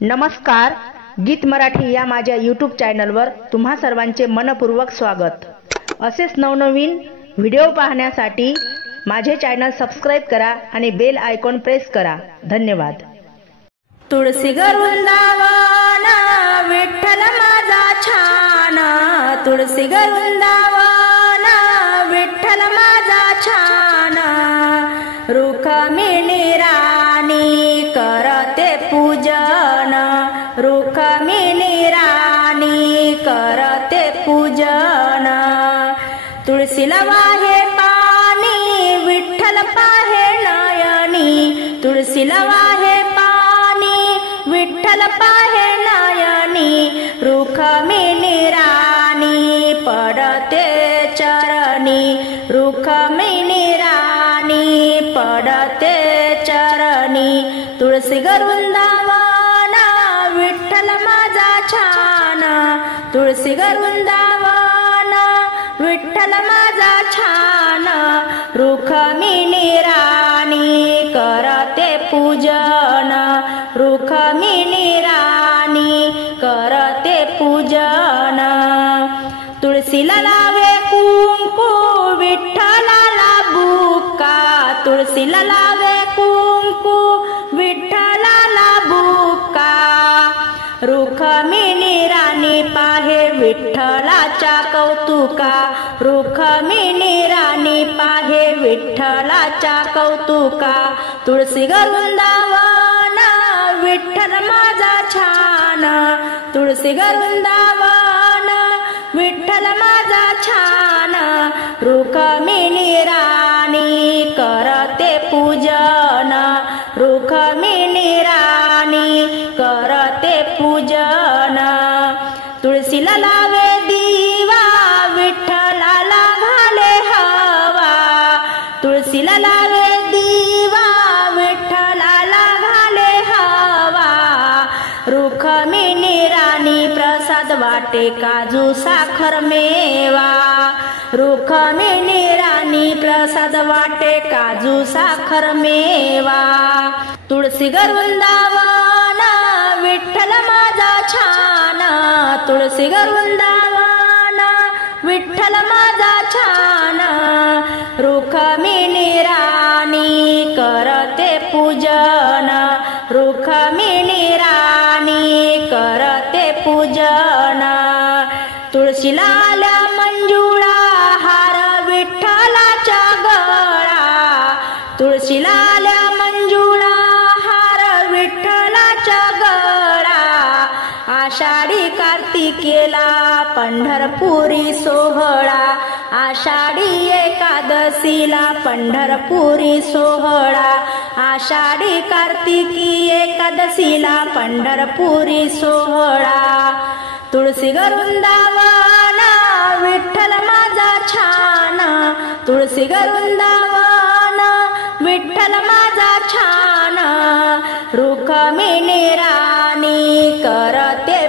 नमस्कार, गीत मराठी या माझ्या यूट्यूब चॅनलवर तुम्हा सर्वांचे मनपूर्वक स्वागत। असेच नवनवीन व्हिडिओ पाहण्यासाठी माझे चॅनल सबस्क्राइब करा आणि बेल आयकॉन प्रेस करा। धन्यवाद। तुळसी वृंदावन विठ्ठल माझा छान, तुळसी वृंदावन विठ्ठल माझा छान, रुक्मिणी राणी करते पूजन, रुक्मिणी राणी करते पूजन। तुळशीला वाहे पाणी विठ्ठल पाहे नयनी, तुळशीला वाहे विठ्ठल पाहे नयनी, रुक्मिणी राणी पडते चरणी, रुक्मिणी राणी पडते चरणी। तुळसी वृंदावन विठ्ठल माझा छान, तुळसी वृंदावन विठ्ठल माझा छान, रुक्मिणी राणी करते पूजन, रुक्मिणी राणी करते पूजन। तुळशीला लावे कुंकू विठ्ठलाला बुक्का, तुळशीला लावे कुंकू विठ्ठलाला बुक्का, रुक्मिणी राणी पाहे विठ्ठलाच्या कौतुका, रुक्मिणी राणी पाहे विठ्ठलाच्या कौतुका। तुळसी वृंदावन विठ्ठल माझा छान, तुळसी वृंदावन विठ्ठल माझा छान, रुक्मिणी राणी करते पूजन, रुक्मिणी राणी करते पूजन। तुळशीला लावे दिवा विठ्ठलाला घाले हवा, तुळशीला लावे दिवा विठ्ठलाला घाले हवा, रुक्मिणी राणी प्रसाद वाटे काजू साखर मेवा, रुक्मिणी राणी प्रसाद वाटे काजू साखर मेवा। तुळसी वृंदावन विठ्ठल माझा छान, तुळसी वृंदावन विठ्ठल माझा छान, रुक्मिणी राणी करते पूजन, रुक्मिणी राणी करते पूजन। तुळशीला आल्या मंजुळा हार विठ्ठलाच्या गळा, तुळशीला आल्या मंजुळा हार विठ्ठलाच्या गळा, आषाढी कार्तिकेला पंढरपुरी सोहळा, आषाढी एकादशीला पंढरपुरी सोहळा, आषाढी कार्तिकी एकादशीला पंढरपुरी सोहळा। तुळसी वृंदावन विठ्ठल माझा छान, तुळसी वृंदावन विठ्ठल माझा छान, रुक्मिणी राणी करते